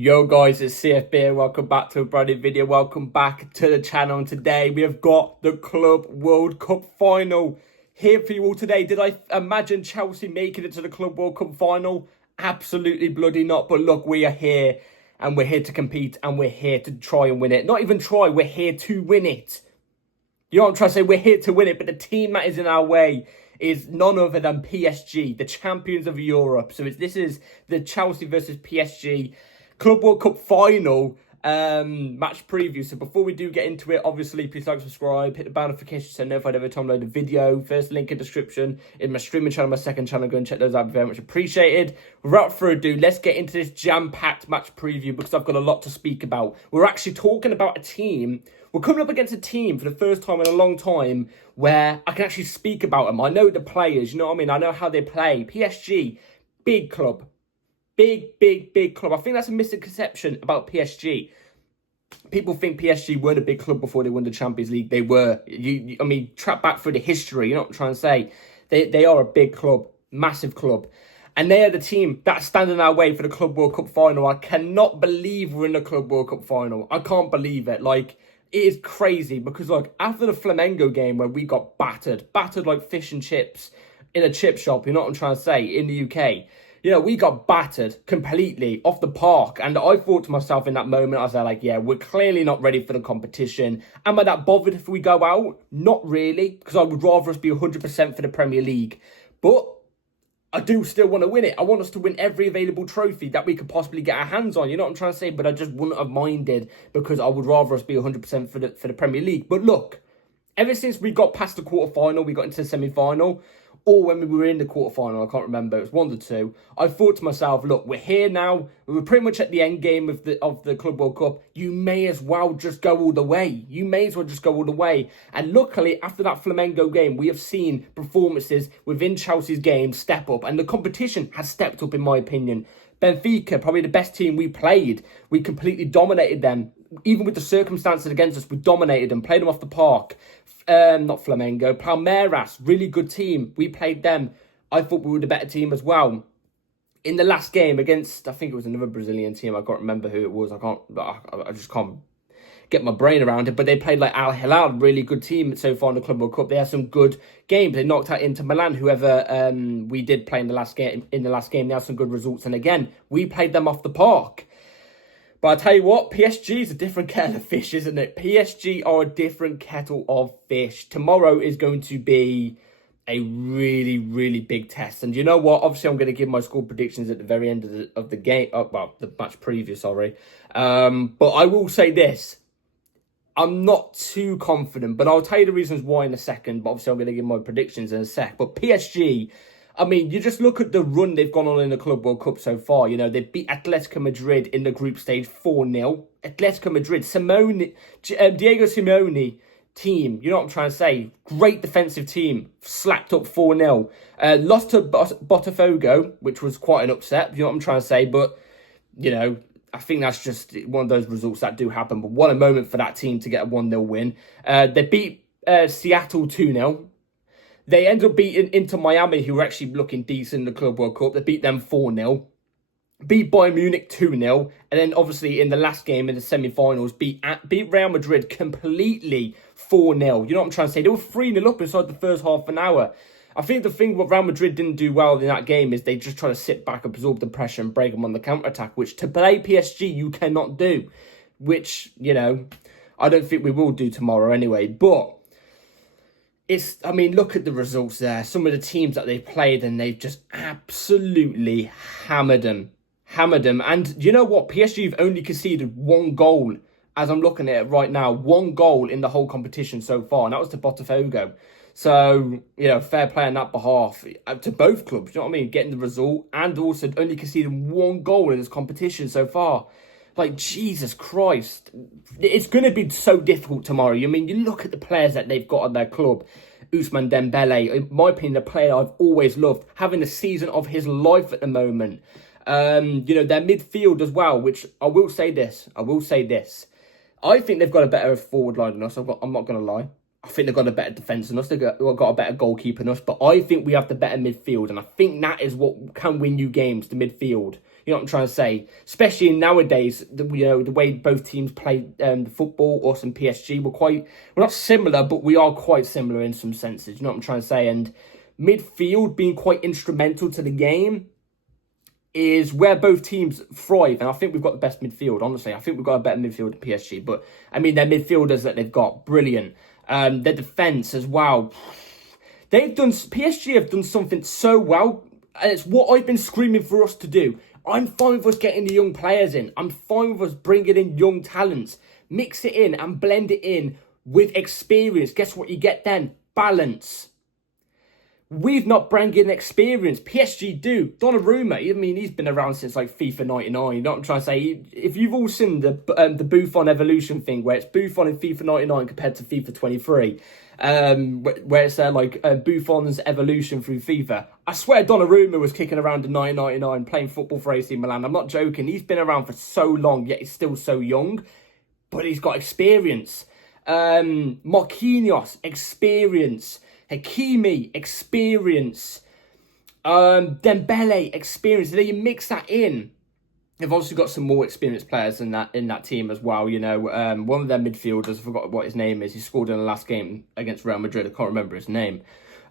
Yo guys, it's CFB. Welcome back to a brand new video. Welcome back to the channel. And today we have got the Club World Cup final here for you all today. Did I imagine Chelsea making it to the Club World Cup final? Absolutely bloody not. But look, we are here and we're here to compete and we're here to try and win it. Not even try, we're here to win it. You know what I'm trying to say? We're here to win it, but the team that is in our way is none other than PSG, the champions of Europe. So this is the Chelsea versus PSG Club World Cup final match preview. So before we do get into it, obviously, please like, subscribe, hit the bell notification so notified every time I load a video. First link in description in my streaming channel, my second channel. Go and check those out. Very much appreciated. Without further ado, let's get into this jam-packed match preview because I've got a lot to speak about. We're actually talking about a team. We're coming up against a team for the first time in a long time where I can actually speak about them. I know the players, you know what I mean? I know how they play. PSG, big club. Big club. I think that's a misconception about PSG. People think PSG weren't a big club before they won the Champions League. They were. I mean, track back through the history. You know what I'm trying to say? They are a big club, massive club. And they are the team that's standing our way for the Club World Cup final. I cannot believe we're in the Club World Cup final. I can't believe it. Like, it is crazy because, like, after the Flamengo game where we got battered like fish and chips in a chip shop, you know what I'm trying to say, in the UK. You know, we got battered completely off the park. And I thought to myself in that moment, I was like, yeah, we're clearly not ready for the competition. Am I that bothered if we go out? Not really, because I would rather us be 100% for the Premier League. But I do still want to win it. I want us to win every available trophy that we could possibly get our hands on. You know what I'm trying to say? But I just wouldn't have minded because I would rather us be 100% for the Premier League. But look, ever since we got past the quarter-final, we got into the semi-final, or when we were in the quarterfinal, I can't remember, it was one of the two, I thought to myself, look, we're here now, we're pretty much at the end game of the Club World Cup, you may as well just go all the way. You may as well just go all the way. And luckily, after that Flamengo game, we have seen performances within Chelsea's game step up, and the competition has stepped up, in my opinion. Benfica, probably the best team we played. We completely dominated them. Even with the circumstances against us, we dominated them, played them off the park. Not Flamengo, Palmeiras, really good team. We played them. I thought we were the better team as well. In the last game against, I think it was another Brazilian team. I can't remember who it was. I just can't get my brain around it. But they played like Al Hilal, really good team so far in the Club World Cup. They had some good games. They knocked out Inter Milan, whoever we did play in the last game. They had some good results. And again, we played them off the park. But I tell you what, PSG is a different kettle of fish, isn't it? PSG are a different kettle of fish. Tomorrow is going to be a really big test. And you know what? Obviously, I'm going to give my score predictions at the very end of the game. Oh, well, the match preview, sorry. But I will say this. I'm not too confident, but I'll tell you the reasons why in a second. But obviously, I'm going to give my predictions in a sec. But PSG, I mean, you just look at the run they've gone on in the Club World Cup so far. You know, they beat Atletico Madrid in the group stage 4-0. Atletico Madrid, Diego Simeone team, you know what I'm trying to say? Great defensive team, slapped up 4-0. Lost to Botafogo, which was quite an upset, you know what I'm trying to say? But, you know, I think that's just one of those results that do happen. But what a moment for that team to get a 1-0 win. They beat Seattle 2-0. They ended up beating Inter Miami, who were actually looking decent in the Club World Cup. They beat them 4-0. Beat Bayern Munich 2-0. And then, obviously, in the last game, in the semi-finals, beat Real Madrid completely 4-0. You know what I'm trying to say? They were 3-0 up inside the first half an hour. I think the thing what Real Madrid didn't do well in that game is they just try to sit back, absorb the pressure, and break them on the counter-attack, which to play PSG, you cannot do. Which, you know, I don't think we will do tomorrow anyway. But I mean, look at the results there. Some of the teams that they've played and they've just absolutely hammered them. And you know what? PSG have only conceded one goal as I'm looking at it right now. One goal in the whole competition so far. And that was to Botafogo. So, you know, fair play on that behalf to both clubs. You know what I mean? Getting the result and also only conceding one goal in this competition so far. Like, Jesus Christ. It's going to be so difficult tomorrow. I mean, you look at the players that they've got at their club. Ousmane Dembele, in my opinion, a player I've always loved. Having the season of his life at the moment. You know, their midfield as well, which I will say this. I think they've got a better forward line than us. I'm not going to lie. I think they've got a better defence than us. They've got a better goalkeeper than us. But I think we have the better midfield. And I think that is what can win you games, the midfield. You know what I'm trying to say? Especially nowadays, the way both teams play the football, us and PSG, we're not similar, but we are quite similar in some senses. You know what I'm trying to say? And midfield being quite instrumental to the game is where both teams thrive. And I think we've got the best midfield, honestly. I think we've got a better midfield than PSG. But, I mean, their midfielders that they've got, brilliant. Their defence as well. PSG have done something so well. And it's what I've been screaming for us to do. I'm fine with us getting the young players in. I'm fine with us bringing in young talents. Mix it in and blend it in with experience. Guess what you get then? Balance. We've not brought in experience. PSG do. Donnarumma, I mean, he's been around since like FIFA 99. You know what I'm trying to say? If you've all seen the Buffon evolution thing, where it's Buffon in FIFA 99 compared to FIFA 23, where it's Buffon's evolution through FIFA. I swear Donnarumma was kicking around in 1999 playing football for AC Milan. I'm not joking. He's been around for so long, yet he's still so young. But he's got experience. Marquinhos, experience. Hakimi, experience. Dembele, experience. Then you mix that in. They've obviously got some more experienced players in that team as well. You know, one of their midfielders, I forgot what his name is. He scored in the last game against Real Madrid. I can't remember his name.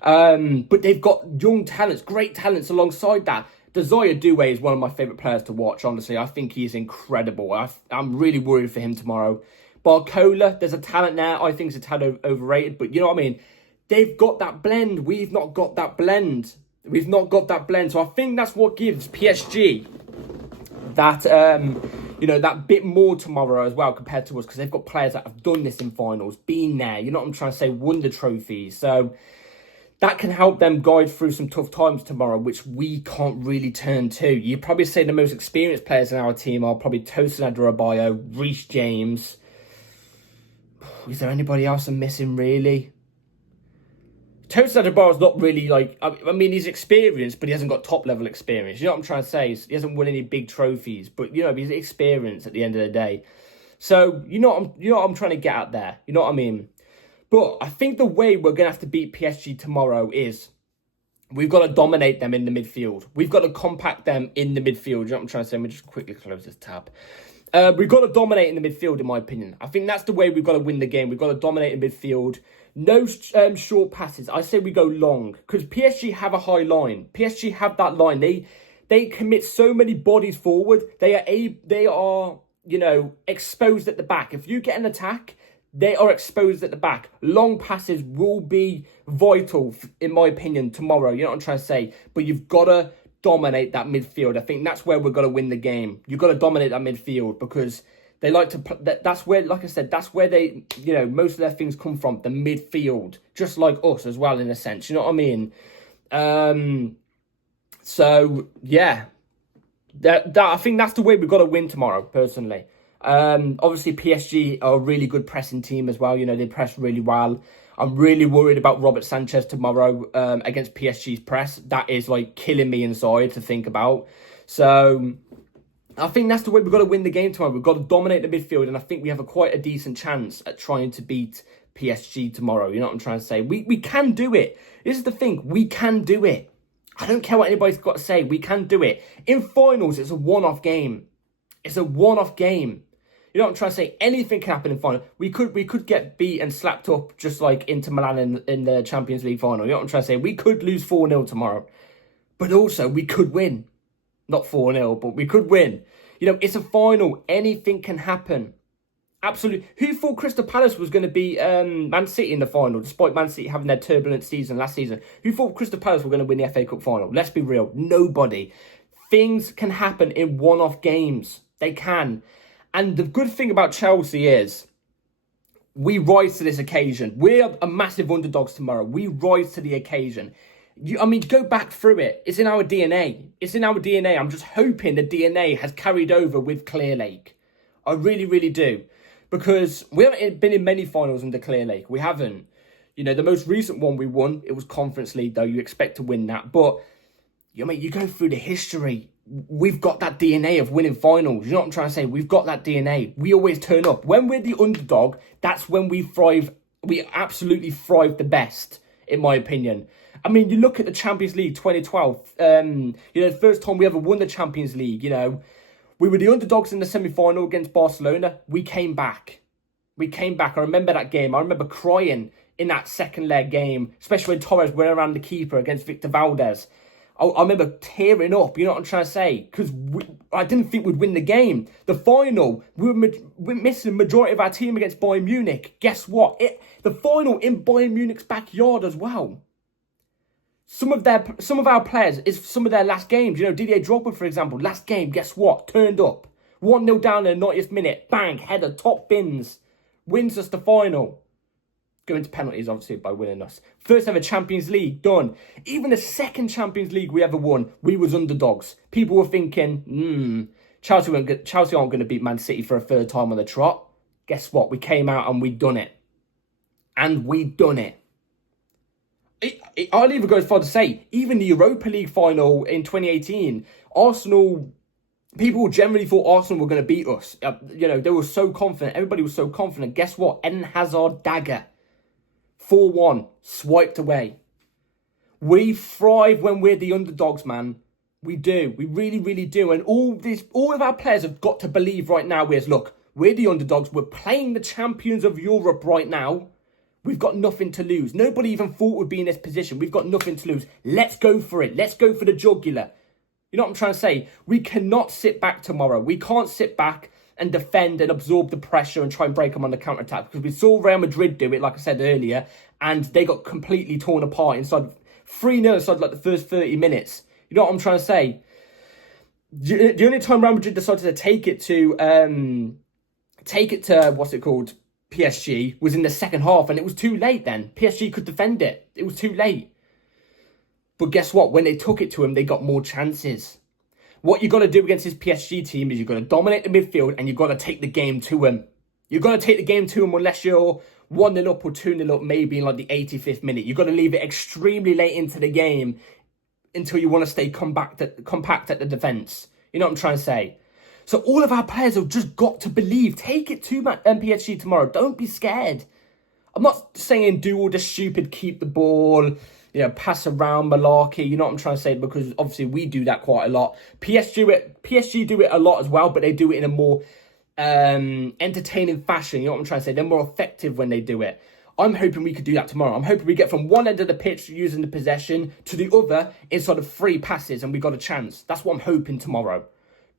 But they've got young talents, great talents alongside that. Desire Doué is one of my favourite players to watch, honestly. I think he's incredible. I'm really worried for him tomorrow. Barcola, there's a talent there. I think it's a tad overrated, but you know what I mean? They've got that blend. We've not got that blend. So I think that's what gives PSG that, that bit more tomorrow as well compared to us, because they've got players that have done this in finals, been there. You know what I'm trying to say? Won the trophies. So that can help them guide through some tough times tomorrow, which we can't really turn to. You'd probably say the most experienced players in our team are probably Tosin Adarabioyo, Reece James. Is there anybody else I'm missing, really? Tosin Adarabioyo's not really I mean, he's experienced, but he hasn't got top-level experience. You know what I'm trying to say? He hasn't won any big trophies, but, he's experienced at the end of the day. So, you know what I'm trying to get at there. You know what I mean? But I think the way we're going to have to beat PSG tomorrow is we've got to dominate them in the midfield. We've got to compact them in the midfield. You know what I'm trying to say? Let me just quickly close this tab. We've got to dominate in the midfield, in my opinion. I think that's the way we've got to win the game. We've got to dominate in midfield. No short passes. I say we go long, because PSG have a high line. PSG have that line. They commit so many bodies forward. They are exposed at the back. If you get an attack, they are exposed at the back. Long passes will be vital, in my opinion, tomorrow. You know what I'm trying to say? But you've got to dominate that midfield. I think that's where we're going to win the game. You've got to dominate that midfield, because they like to... That's where, like I said, that's where they, most of their things come from, the midfield. Just like us as well, in a sense. You know what I mean? So, yeah. I think that's the way we've got to win tomorrow, personally. Obviously, PSG are a really good pressing team as well. They press really well. I'm really worried about Robert Sanchez tomorrow against PSG's press. That is, killing me inside to think about. So I think that's the way we've got to win the game tomorrow. We've got to dominate the midfield, and I think we have quite a decent chance at trying to beat PSG tomorrow. You know what I'm trying to say? We can do it. This is the thing. We can do it. I don't care what anybody's got to say. We can do it. In finals, it's a one-off game. It's a one-off game. You know what I'm trying to say? Anything can happen in final. We could get beat and slapped up just like Inter Milan in the Champions League final. You know what I'm trying to say? We could lose 4-0 tomorrow. But also, we could win. Not 4-0, but we could win. It's a final. Anything can happen. Absolutely. Who thought Crystal Palace was going to be Man City in the final, despite Man City having their turbulent season last season? Who thought Crystal Palace were going to win the FA Cup final? Let's be real. Nobody. Things can happen in one-off games. They can. And the good thing about Chelsea is we rise to this occasion. We're a massive underdogs tomorrow. We rise to the occasion. Go back through it. It's in our DNA. It's in our DNA. I'm just hoping the DNA has carried over with Clear Lake. I really, really do. Because we haven't been in many finals under Clear Lake. We haven't. The most recent one we won, it was Conference League, though. You expect to win that. But, you go through the history. We've got that DNA of winning finals. You know what I'm trying to say? We've got that DNA. We always turn up. When we're the underdog, that's when we thrive. We absolutely thrive the best, in my opinion. I mean, you look at the Champions League 2012, the first time we ever won the Champions League, we were the underdogs in the semi-final against Barcelona. We came back. I remember that game. I remember crying in that second leg game, especially when Torres went around the keeper against Victor Valdez. I remember tearing up, you know what I'm trying to say? Because I didn't think we'd win the game. The final, we were missing the majority of our team against Bayern Munich. Guess what? The final in Bayern Munich's backyard as well. Some of our players, it's some of their last games. Didier Drogba, for example, last game, guess what? Turned up. 1-0 down in the 90th minute. Bang, header, top bins. Wins us the final. Going to penalties, obviously, by winning us. First ever Champions League, done. Even the second Champions League we ever won, we was underdogs. People were thinking, Chelsea aren't going to beat Man City for a third time on the trot. Guess what? We came out and we done it. I'll even go as far to say, even the Europa League final in 2018, Arsenal, people generally thought Arsenal were going to beat us. They were so confident. Everybody was so confident. Guess what? Eden Hazard dagger. 4-1, swiped away. We thrive when we're the underdogs, man. We do. We really, really do. And all of our players have got to believe right now is, look, we're the underdogs. We're playing the champions of Europe right now. We've got nothing to lose. Nobody even thought we'd be in this position. We've got nothing to lose. Let's go for it. Let's go for the jugular. You know what I'm trying to say? We cannot sit back tomorrow. We can't sit back and defend and absorb the pressure and try and break them on the counter-attack. Because we saw Real Madrid do it, like I said earlier, and they got completely torn apart inside 3-0 inside like the first 30 minutes. You know what I'm trying to say? The only time Real Madrid decided to take it to PSG was in the second half, and it was too late then. PSG could defend it. It was too late. But guess what? When they took it to him, they got more chances. What you got to do against this PSG team is you've got to dominate the midfield and you've got to take the game to him. You've got to take the game to him unless you're 1-0 up or 2-0 up maybe in like the 85th minute. You've got to leave it extremely late into the game until you want to stay compact at the defence. You know what I'm trying to say? So all of our players have just got to believe. Take it to PSG tomorrow. Don't be scared. I'm not saying do all the stupid keep the ball, pass around malarkey. You know what I'm trying to say? Because obviously we do that quite a lot. PSG do it a lot as well, but they do it in a more entertaining fashion. You know what I'm trying to say? They're more effective when they do it. I'm hoping we could do that tomorrow. I'm hoping we get from one end of the pitch using the possession to the other in sort of 3 passes and we got a chance. That's what I'm hoping tomorrow.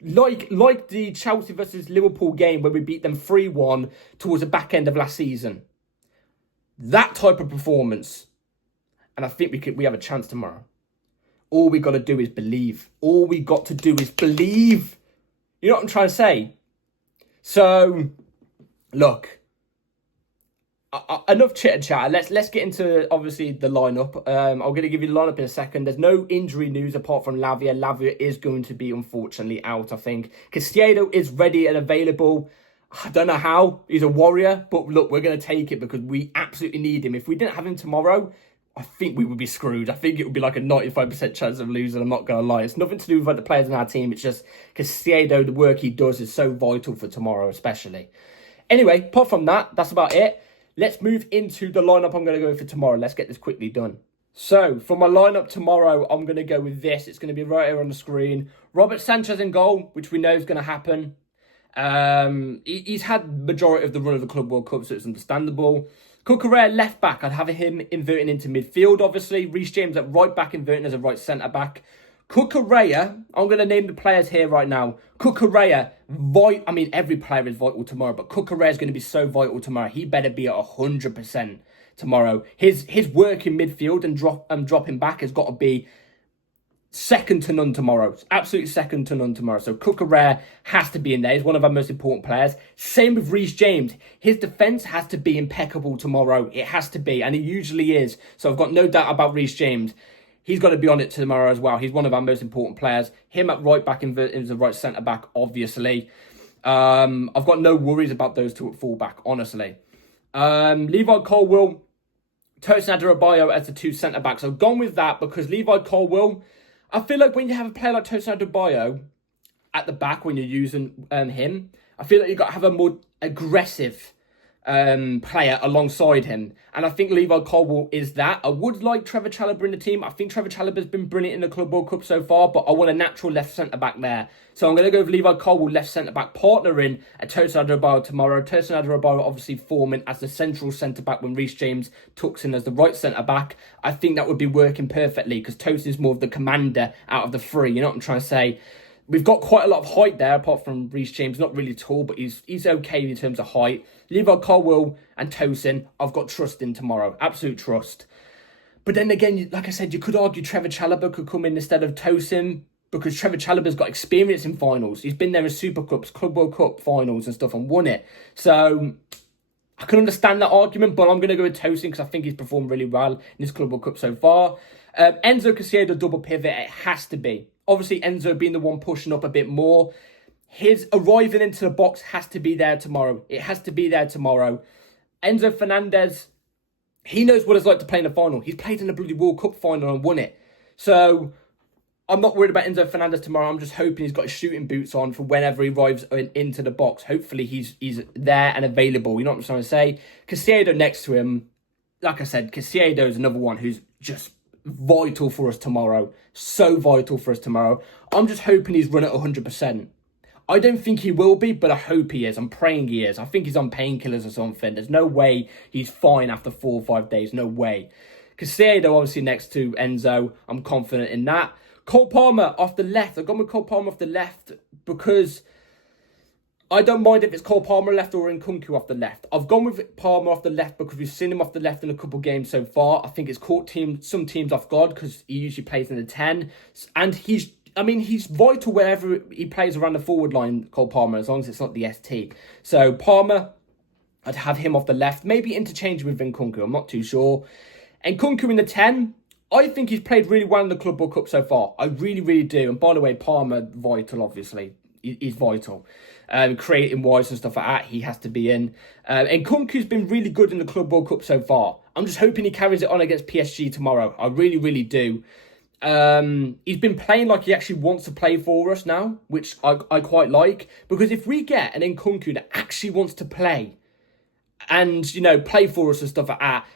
Like the Chelsea versus Liverpool game where we beat them 3-1 towards the back end of last season. That type of performance. And I think we have a chance tomorrow. All we got to do is believe. All we got to do is believe. You know what I'm trying to say? So, look. Enough chitter chat. Let's get into obviously the lineup. I'm going to give you the lineup in a second. There's no injury news apart from Lavia. Lavia is going to be unfortunately out, I think. Caicedo is ready and available. I don't know how. He's a warrior, but look, we're going to take it because we absolutely need him. If we didn't have him tomorrow, I think we would be screwed. I think it would be like a 95% chance of losing. I'm not going to lie. It's nothing to do with like the players in our team. It's just Caicedo, the work he does is so vital for tomorrow, especially. Anyway, apart from that, that's about it. Let's move into the lineup I'm going to go for tomorrow. Let's get this quickly done. So, for my lineup tomorrow, I'm going to go with this. It's going to be right here on the screen. Robert Sanchez in goal, which we know is going to happen. He's had the majority of the run of the Club World Cup, so it's understandable. Cucurella left back, I'd have him inverting into midfield, obviously. Reece James at right back, inverting as a right centre back. Cucurella, I'm going to name the players here right now. Cucurella, every player is vital tomorrow, but Cucurella is going to be so vital tomorrow. He better be at 100% tomorrow. His work in midfield and dropping back has got to be second to none tomorrow. Absolutely second to none tomorrow. So Cucurella has to be in there. He's one of our most important players. Same with Reece James. His defence has to be impeccable tomorrow. It has to be, and it usually is. So I've got no doubt about Reece James. He's got to be on it tomorrow as well. He's one of our most important players. Him at right back and as a right centre back, obviously. I've got no worries about those two at full back, honestly. Levi Colwill, Tosin Adarabioyo as the 2 centre backs. I've gone with that because Levi Colwill, I feel like when you have a player like Tosin Adarabioyo at the back when you're using him, I feel like you've got to have a more aggressive player alongside him. And I think Levi Colwill is that. I would like Trevor Chalobah in the team. I think Trevor Chalobah's been brilliant in the Club World Cup so far, but I want a natural left centre-back there. So I'm going to go with Levi Colwill, left centre-back, partnering at Tosin Adarabioyo tomorrow. Tosin Adarabioyo obviously forming as the central centre-back when Reece James tucks in as the right centre-back. I think that would be working perfectly because Tosin's more of the commander out of the three. You know what I'm trying to say? We've got quite a lot of height there, apart from Reece James. Not really tall, but he's okay in terms of height. Levi Colwill and Tosin, I've got trust in tomorrow. Absolute trust. But then again, like I said, you could argue Trevor Chalobah could come in instead of Tosin, because Trevor Chalobah's got experience in finals. He's been there in Super Cups, Club World Cup finals and stuff and won it. So I can understand that argument, but I'm going to go with Tosin because I think he's performed really well in this Club World Cup so far. Enzo Caicedo double pivot, it has to be. Obviously, Enzo being the one pushing up a bit more. His arriving into the box has to be there tomorrow. It has to be there tomorrow. Enzo Fernandez, he knows what it's like to play in a final. He's played in a bloody World Cup final and won it. So I'm not worried about Enzo Fernandez tomorrow. I'm just hoping he's got his shooting boots on for whenever he arrives into the box. Hopefully he's there and available. You know what I'm trying to say? Caicedo next to him. Like I said, Caicedo is another one who's just vital for us tomorrow. So vital for us tomorrow. I'm just hoping he's run at 100%. I don't think he will be, but I hope he is. I'm praying he is. I think he's on painkillers or something. There's no way he's fine after 4 or 5 days. No way. Caicedo obviously next to Enzo. I'm confident in that. Cole Palmer off the left. I've gone with Cole Palmer off the left because I don't mind if it's Cole Palmer left or Nkunku off the left. I've gone with Palmer off the left because we've seen him off the left in a couple of games so far. I think it's caught some teams off guard because he usually plays in the 10. And he's vital wherever he plays around the forward line, Cole Palmer, as long as it's not the ST. So Palmer, I'd have him off the left. Maybe interchange with Nkunku. I'm not too sure. Nkunku in the 10. I think he's played really well in the Club World Cup so far. I really, really do. And by the way, Palmer, vital, obviously. He's vital. Creating wise and stuff like that, he has to be in. And Nkunku's been really good in the Club World Cup so far. I'm just hoping he carries it on against PSG tomorrow. I really, really do. He's been playing like he actually wants to play for us now, which I quite like. Because if we get an Nkunku that actually wants to play and, you know, play for us and stuff like that,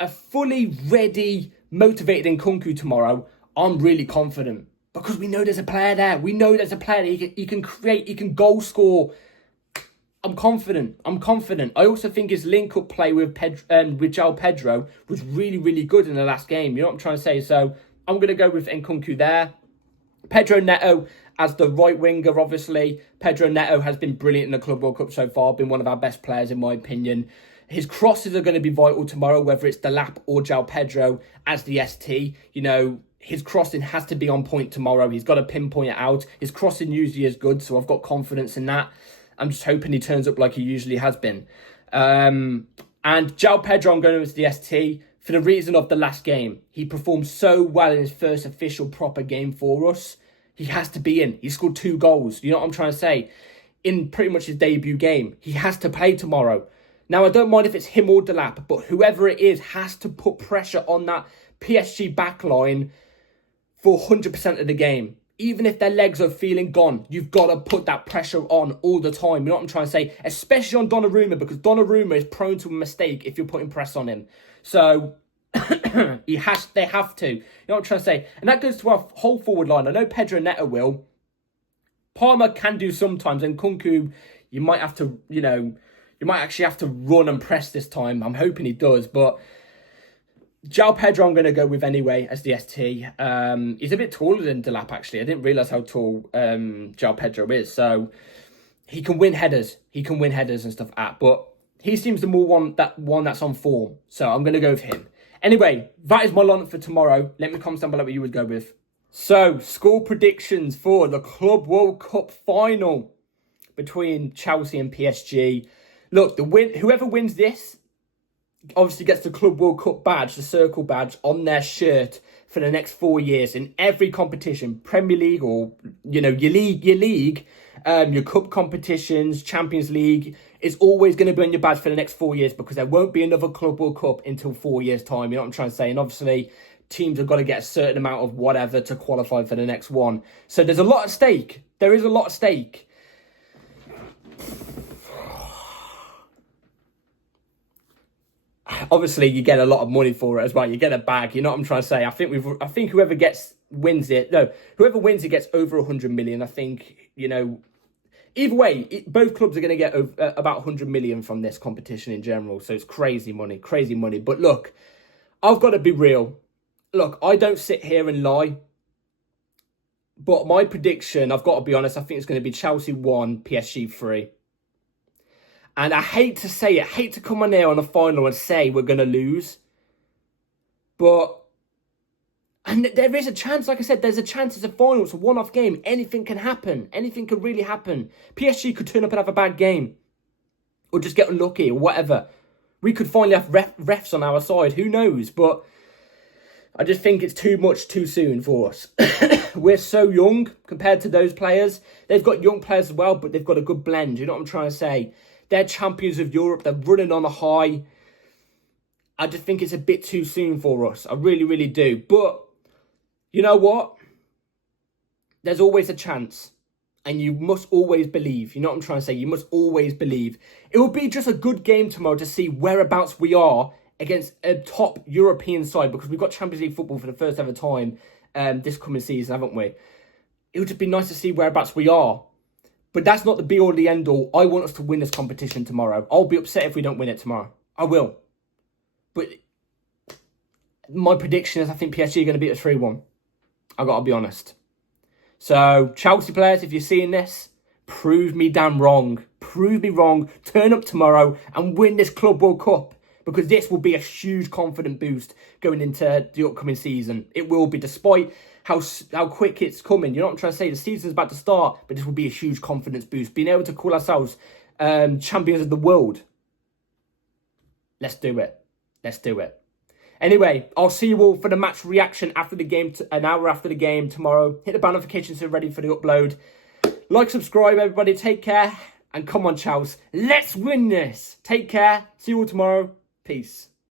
a fully ready, motivated Nkunku tomorrow, I'm really confident. Because we know there's a player there. We know there's a player that he can create, he can goal score. I'm confident. I also think his link-up play with João Pedro was really, really good in the last game. You know what I'm trying to say? So I'm going to go with Nkunku there. Pedro Neto as the right winger, obviously. Pedro Neto has been brilliant in the Club World Cup so far. Been one of our best players, in my opinion. His crosses are going to be vital tomorrow, whether it's Delap or João Pedro as the ST. You know, his crossing has to be on point tomorrow. He's got to pinpoint it out. His crossing usually is good, so I've got confidence in that. I'm just hoping he turns up like he usually has been. And João Pedro, I'm going with the ST for the reason of the last game. He performed so well in his first official proper game for us. He has to be in. He scored 2 goals. You know what I'm trying to say? In pretty much his debut game. He has to play tomorrow. Now, I don't mind if it's him or Delap, but whoever it is has to put pressure on that PSG backline for 100% of the game. Even if their legs are feeling gone, you've got to put that pressure on all the time. You know what I'm trying to say? Especially on Donnarumma, because Donnarumma is prone to a mistake if you're putting press on him. So they have to. You know what I'm trying to say? And that goes to our whole forward line. I know Pedro Neto will. Palmer can do sometimes. And Nkunku, you might have to, you know, you might actually have to run and press this time. I'm hoping he does, but João Pedro I'm going to go with anyway as the ST. He's a bit taller than Delap, actually. I didn't realise how tall João Pedro is. So he can win headers. He can win headers and stuff but he seems the more one that's on form. So I'm going to go with him. Anyway, that is my lineup for tomorrow. Let me comment down below what you would go with. So, score predictions for the Club World Cup final between Chelsea and PSG. Look, whoever wins this obviously gets the Club World Cup badge, the circle badge, on their shirt for the next 4 years in every competition, Premier League or, you know, your league, your cup competitions, Champions League, is always going to be on your badge for the next 4 years because there won't be another Club World Cup until 4 years' time. You know what I'm trying to say? And obviously, teams have got to get a certain amount of whatever to qualify for the next one. So there's a lot at stake. There is a lot at stake. obviously you get a lot of money for it as well. You get a bag. You know what I'm trying to say? I think whoever wins it gets over 100 million. I think, you know, either way, both clubs are going to get about 100 million from this competition in general. So it's crazy money, crazy money. But look, I've got to be real. Look, I don't sit here and lie. But my prediction, I've got to be honest, I think it's going to be Chelsea 1, PSG 3. And I hate to say it, hate to come on here on a final and say we're going to lose. And there is a chance, like I said, there's a chance it's a final. It's a one-off game. Anything can happen. Anything could really happen. PSG could turn up and have a bad game. Or just get unlucky or whatever. We could finally have refs on our side. Who knows? But I just think it's too much too soon for us. We're so young compared to those players. They've got young players as well, but they've got a good blend. You know what I'm trying to say? They're champions of Europe. They're running on a high. I just think it's a bit too soon for us. I really, really do. But you know what? There's always a chance. And you must always believe. You know what I'm trying to say? You must always believe. It will be just a good game tomorrow to see whereabouts we are against a top European side. Because we've got Champions League football for the first ever time this coming season, haven't we? It would just be nice to see whereabouts we are. But that's not the be-all, the end-all. I want us to win this competition tomorrow. I'll be upset if we don't win it tomorrow. I will. But my prediction is I think PSG are going to beat us 3-1. I've got to be honest. So, Chelsea players, if you're seeing this, prove me damn wrong. Prove me wrong. Turn up tomorrow and win this Club World Cup. Because this will be a huge confident boost going into the upcoming season. It will be, despite how quick it's coming. You know what I'm trying to say? The season's about to start, but this will be a huge confidence boost. Being able to call ourselves champions of the world. Let's do it. Let's do it. Anyway, I'll see you all for the match reaction after the game, an hour after the game tomorrow. Hit the bell notification so you're ready for the upload. Like, subscribe, everybody. Take care. And come on, Chelsea. Let's win this. Take care. See you all tomorrow. Peace.